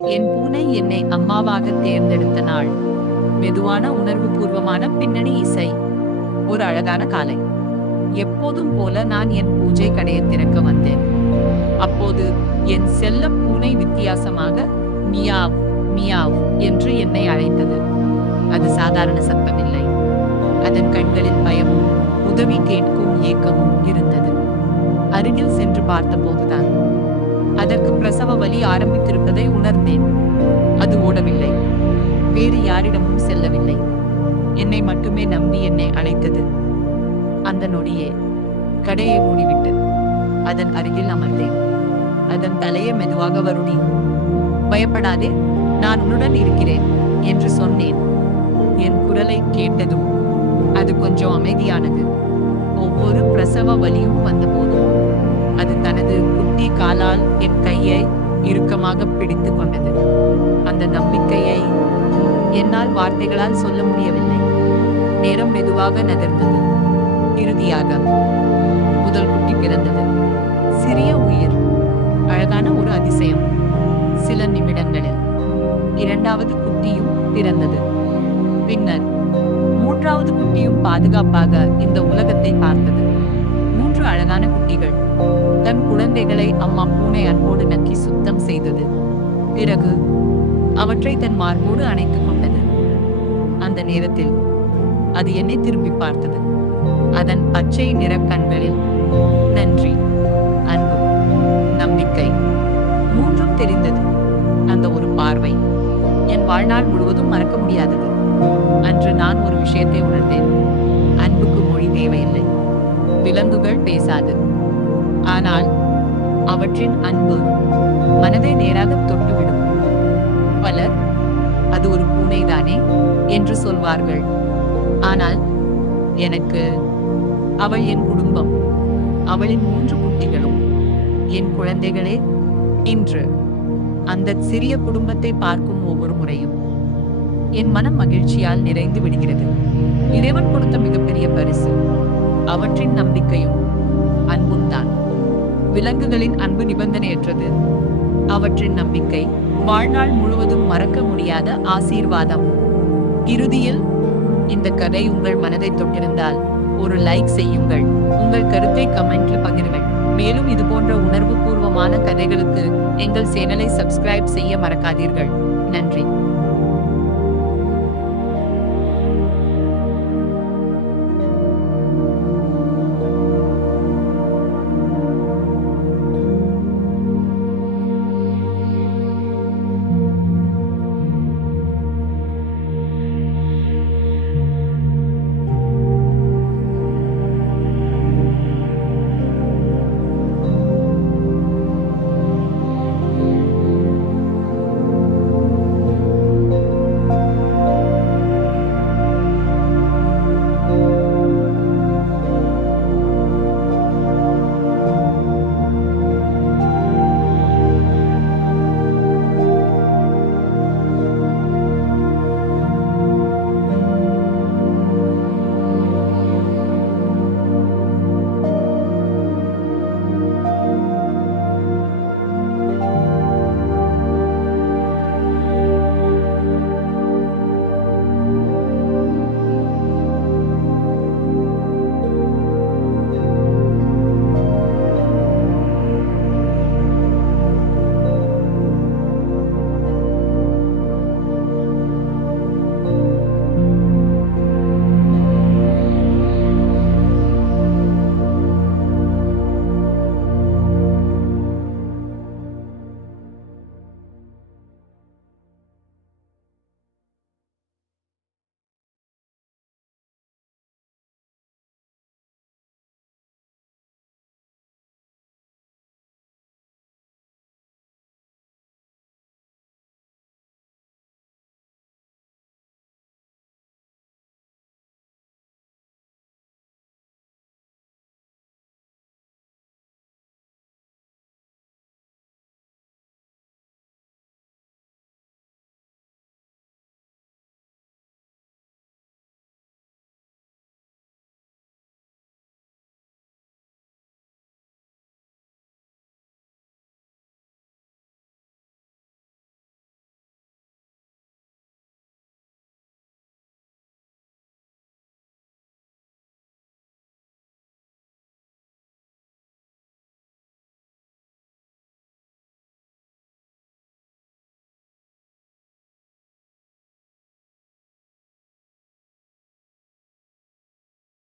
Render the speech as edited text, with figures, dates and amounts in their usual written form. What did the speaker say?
என் பூனை என்னை அம்மாவாக தேர்ந்தெடுத்த நாள். மெதுவான உணர்வுபூர்வமான பின்னணி இசை. ஒரு அழகான காலை. எப்போதும் போல நான் என் பூஜை கடையை திறக்க வந்தேன். அப்போது என் செல்ல பூனை வித்தியாசமாக மியாவ் மியாவ் என்று என்னை அழைத்தது. அது சாதாரண சத்தமில்லை. அதன் கண்களில் பயமும் உதவி கேட்கும் ஏக்கமும் இருந்தது. அருகில் சென்று பார்த்தபோதுதான் அதற்கு பிரசவ வலி ஆரம்பித்திருப்பதை உணர்ந்தேன். அது ஓடவில்லை, வேறு யாரிடமும் செல்லவில்லை. என்னை மட்டுமே நம்பி என்னை அழைத்தது. அந்த நொடியே கடையை மூடிவிட்டு அதன் அருகில் அமர்ந்தேன். அதன் தலையை மெதுவாக வருடி, பயப்படாதே, நான் உன்னுடன் இருக்கிறேன் என்று சொன்னேன். என் குரலை கேட்டதும் அது கொஞ்சம் அமைதியானது. ஒவ்வொரு பிரசவ வலியும் வந்தபோதும் அது தனது குட்டி காலால் என் கையை இறுக்கமாக பிடித்து கொண்டது. அந்த நம்பிக்கையை என்னால் வார்த்தைகளால் சொல்ல முடியவில்லை. நேரம் மெதுவாக நகர்ந்தது. இறுதியாக முதல் குட்டி பிறந்தது. சிறிய உயிர், அழகான ஒரு அதிசயம். சில நிமிடங்களில் இரண்டாவது குட்டியும் பிறந்தது. பின்னர் மூன்றாவது குட்டியும் பாதுகாப்பாக இந்த உலகத்தை பார்த்தது. 3 அழகான குட்டிகள். தன் குழந்தைகளை அம்மா பூனை அன்போடு நக்கி சுத்தம் செய்தது. பிறகு அவற்றை தன் மார்போடு அணைத்துக் கொண்டது. அந்த நேரத்தில் அது என்னை திரும்பி பார்த்தது. அதன் பச்சை நிற கண்களில் நன்றி, அன்பு, நம்பிக்கை மூன்றும் தெரிந்தது. அந்த ஒரு பார்வை என் வாழ்நாள் முழுவதும் மறக்க முடியாதது. அன்று நான் ஒரு விஷயத்தை உணர்ந்தேன். அன்புக்கு மொழி தேவையில்லை. விலங்குகள் பேசாது, ஆனால் அவற்றின் அன்பு மனதை நேராக தொட்டுவிடும். பலர் அது ஒரு பூனைதானே என்று சொல்வார்கள். ஆனால் எனக்கு அவள் என் குடும்பம். அவளின் 3 குட்டிகளும் என் குழந்தைகளே. இன்று அந்த சிறிய குடும்பத்தை பார்க்கும் ஒவ்வொரு முறையும் என் மனம் மகிழ்ச்சியால் நிறைந்து விடுகிறது. இறைவன் கொடுத்த மிகப்பெரிய பரிசு அவற்றின் நம்பிக்கையும் அன்பும் தான். விலங்குகளின் அன்பு நிபந்தனையற்றது. அவற்றின் நம்பிக்கை வாழ்நாள் முழுவதும் மறக்க முடியாத ஆசீர்வாதம். இறுதியில் இந்த கதை உங்கள் மனதை தொட்டிருந்தால் ஒரு லைக் செய்யுங்கள். உங்கள் கருத்தை கமெண்ட்ல பகிருங்கள். மேலும் இது போன்ற உணர்வு பூர்வமான கதைகளுக்கு எங்கள் சேனலை சப்ஸ்கிரைப் செய்ய மறக்காதீர்கள். நன்றி.